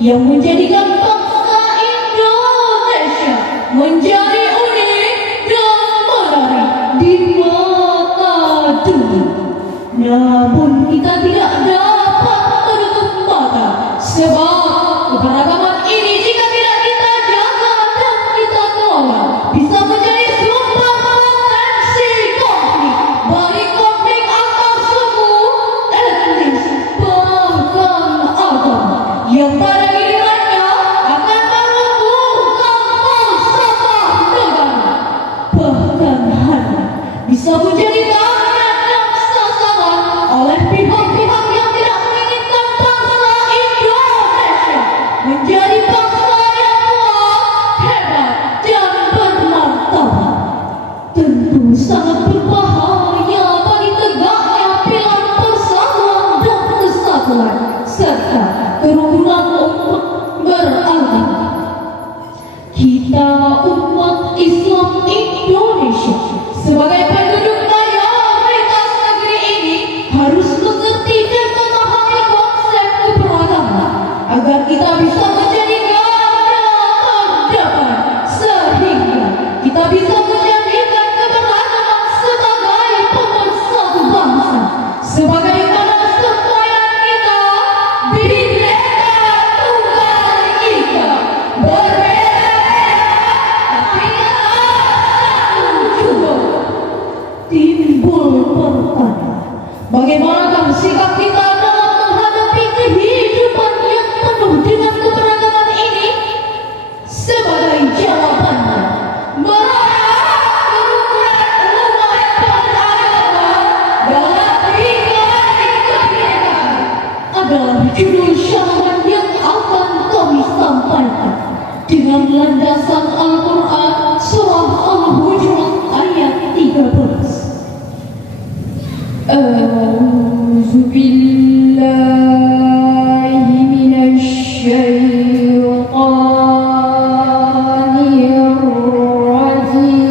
yang menjadikan bangsa Indonesia menjadi unik dan menarik di mata dunia. Namun kita tidak dapat menutup mata sebab keberagaman ini jika tidak kita jaga dan kita kelola bisa menjadi sumber potensi konflik, baik konflik antar suku, etnis, bahkan agama yang pada gilirannya akan melumpuhkan falsafah negara, bahkan hanya bisa menjadi target dan sasaran oleh pihak-pihak yang tidak menginginkan bangsa Indonesia menjadi bangsa yang kuat, hebat, dan bermartabat. Tentu sangat berbahaya bagi tegaknya pilar persatuan dan kesatuan serta kerukunan umat beragama. Kita umat Islam Indonesia sebagai penduduk mayoritas negeri ini harus mengerti dan memahami konsep keberagaman agar kita bisa menjadi garda terdepan sehingga kita bisa menjadikan keberagaman sebagai pemersatu bangsa, sebagaimana semboyan kita Bhinneka Tunggal Ika, berbeda tapi satu juga. Timbul pertanyaan, bagaimanakah sikap kita dalam menghadapi kehidupan yang penuh dengan keberagaman ini? Sebagai jawabannya, kerukunan umat beragama dalam 3 hari kebinekaan adalah judul syahadat yang akan kami sampaikan dengan landasan Al-Quran surah Al-Hujurat ayat 13. A'udzu billahi minasy syaithanir rajim.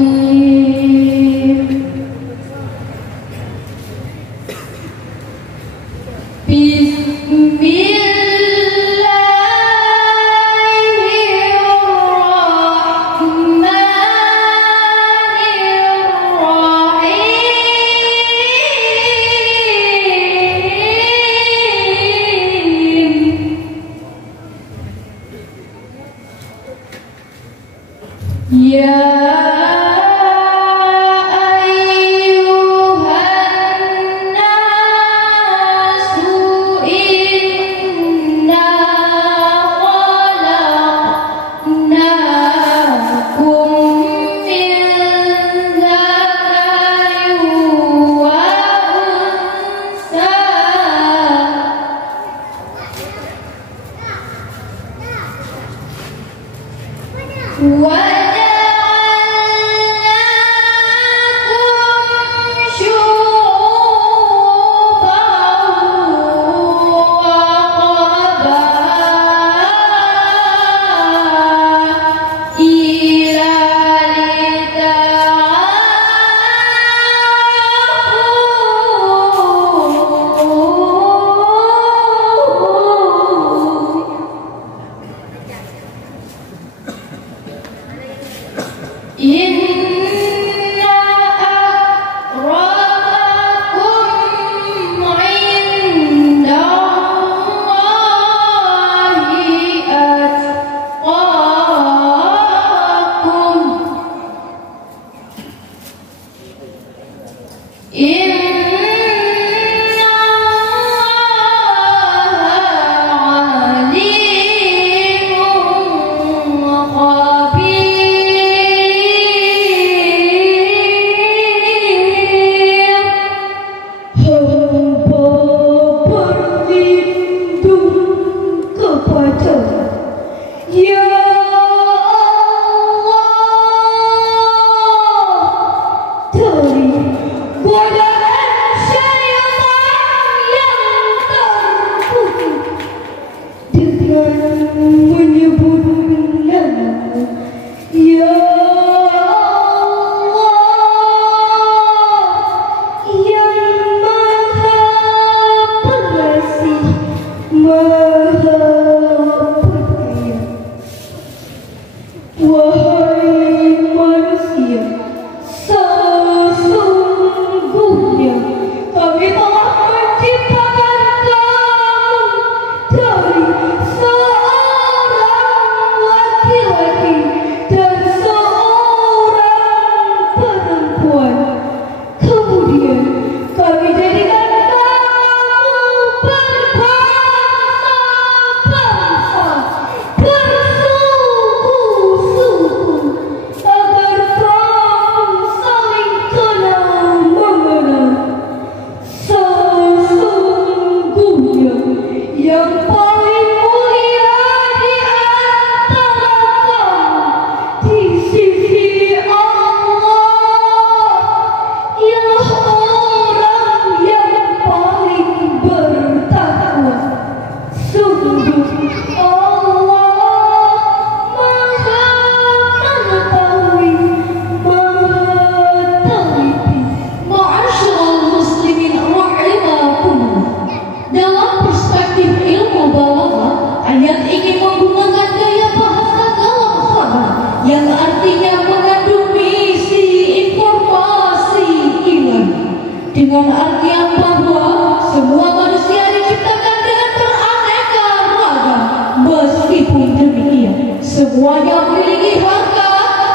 dengan artian bahwa semua manusia diciptakan dengan beraneka ragam. Meskipun demikian, semuanya memiliki harga,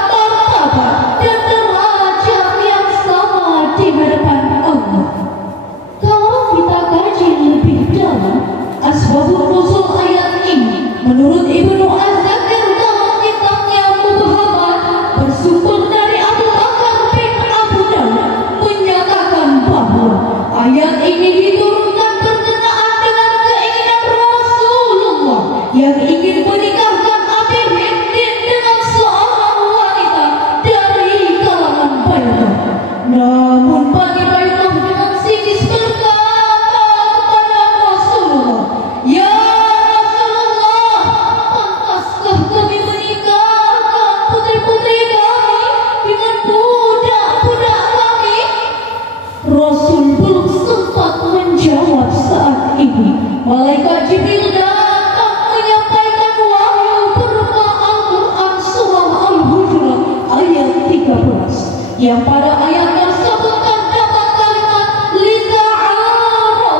martabat, dan derajat yang sama di hadapan Allah. Kalau kita kaji lebih dalam asbabun nuzul ayat ini, menurut Ibnu Az-Zakir dalam kitabnya Mubhamat, bersumber dari Abu Bakar bin Abu Dawud, menyatakan bahwa ayat ini diturunkan berkenaan dengan keinginan Rasulullah yang ingin menikahkan Abi Hindin dengan seorang wanita dari kalangan Baidah. Namun Bani Baidah dengan sinis berkata kepada Rasulullah, "Ya Rasulullah, pantaskah kami menikahkan putri-putri kami dengan budak-budak kami?" Rasul belum sempat menjawab saat ini, malaikat Jibril datang menyampaikan wahyu berupa Al-Quran surah Al-Hujurat ayat 13, yang pada ayat tersebut terdapat kalimat lita'arafu,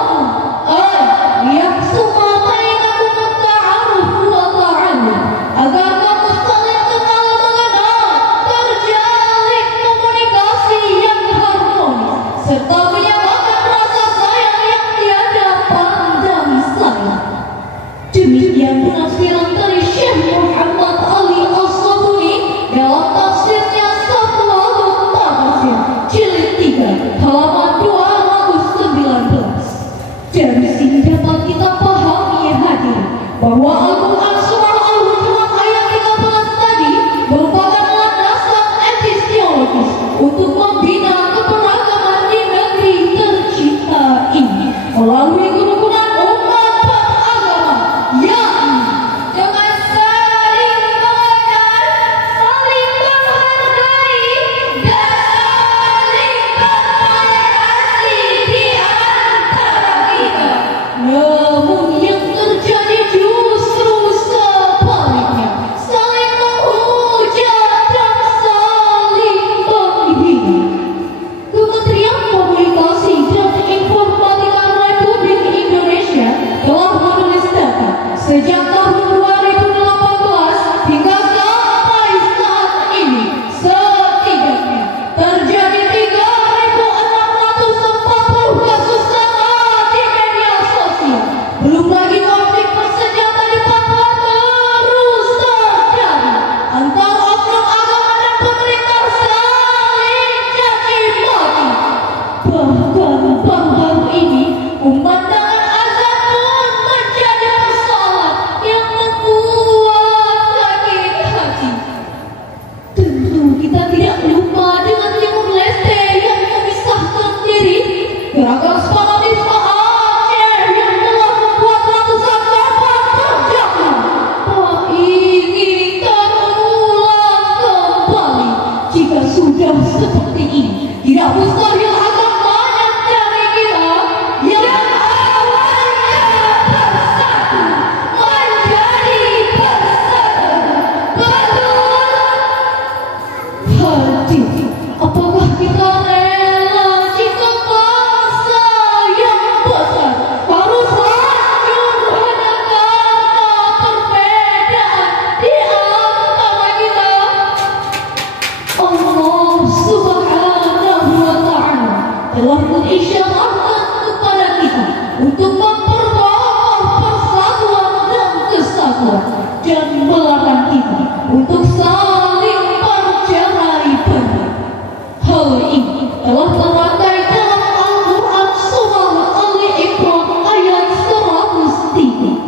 yaqsuma bainakum at-ta'aruf wa ta'allum, agar kamu saling kenal mengenal, terjalin komunikasi yang harmonis, serta menyamakan rasa sayang yang tiada pandang sayang. Demikian penafsiran dari Syekh Muhammad Ali As-Sabuni dalam tafsirnya Safwalut Tafsir jilid 3 halaman 219. Dari sini dapat kita pahami, hadir, bahwa Al-Quran surah Al-Hujurat ayat 13 tadi persatuan dan melarang kita untuk saling percerai berai. Hal ini telah terangkai dalam Al-Quran surah Ali Imran ayat 103.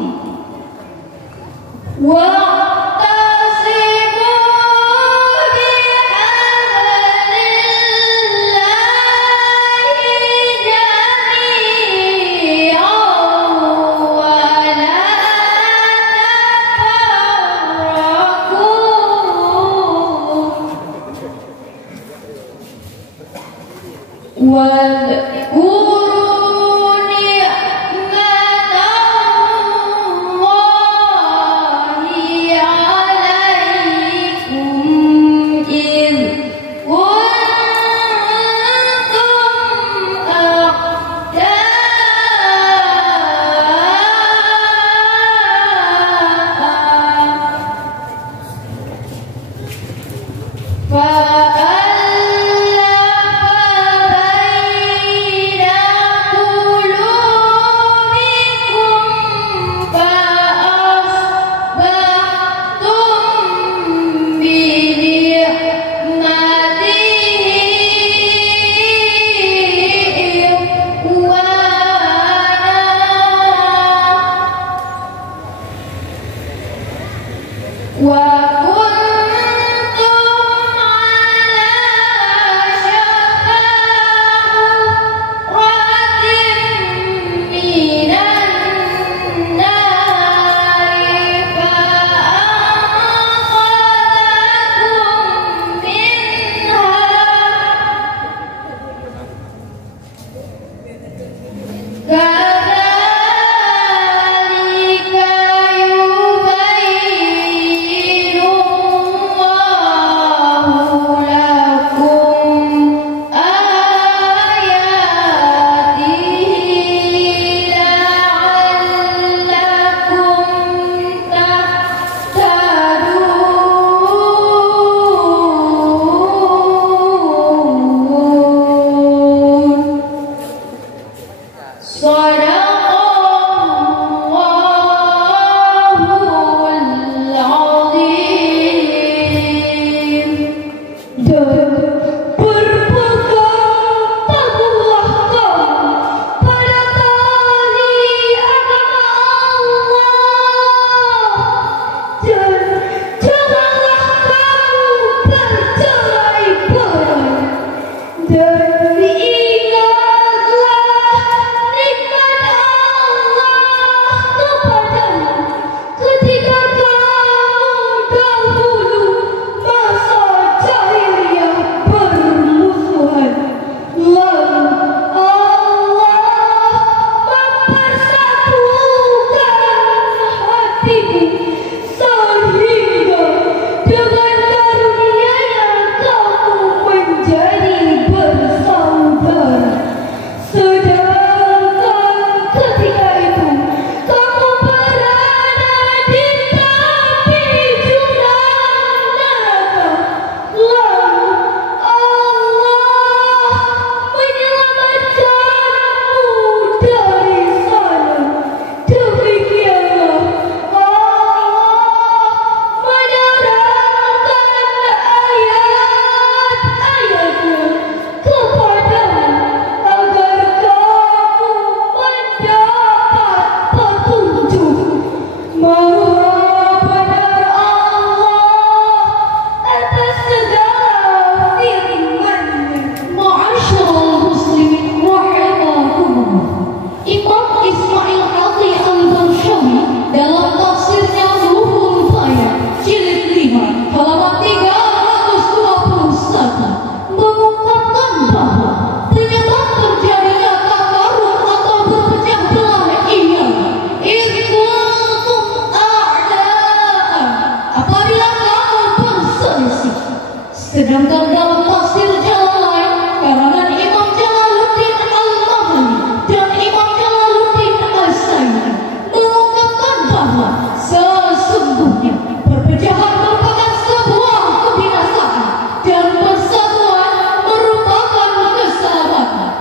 Sedangkan dalam tafsir jalan lain karangan Imam Jalaluddin Al-Mahali dan Imam Jalaluddin Al-Sayyid mengungkapkan bahwa sesungguhnya perpecahan merupakan sebuah kebinasaan dan persatuan merupakan keselamatan.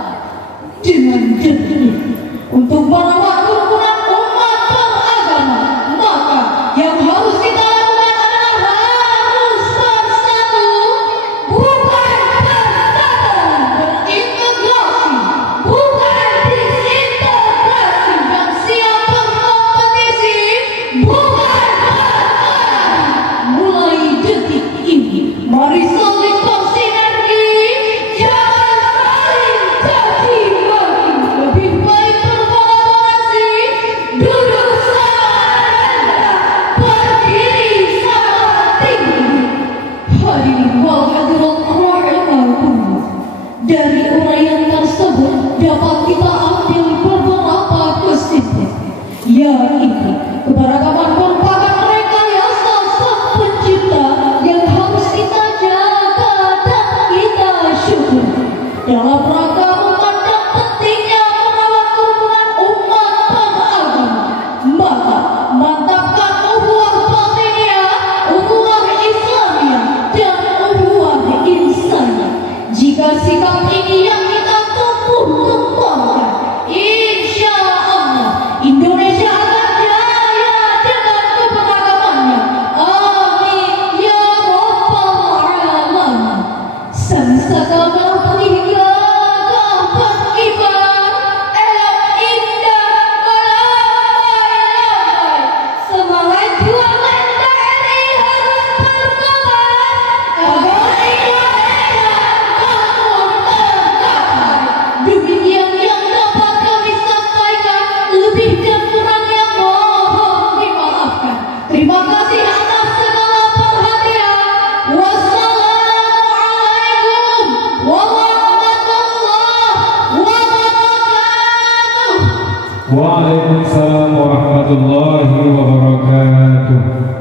Dengan demikian, untuk merawat kerukunan umat beragama, maka Waalaikumsalam warahmatullahi wabarakatuh.